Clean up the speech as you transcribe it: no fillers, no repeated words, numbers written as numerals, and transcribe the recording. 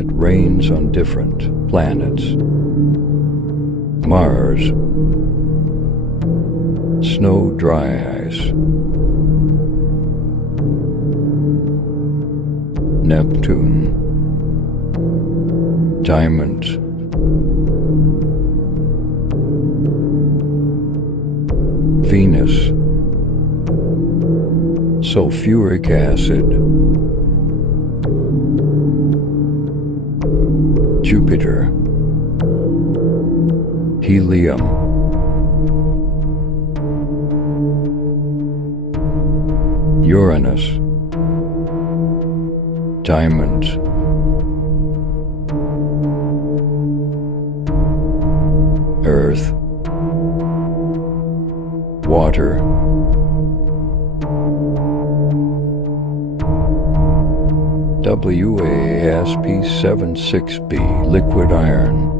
It rains on different planets. Mars, snow, dry ice. Neptune, diamond. Venus, sulfuric acid. Jupiter, helium. Uranus, diamond. Earth, water. WASP-76b, liquid iron.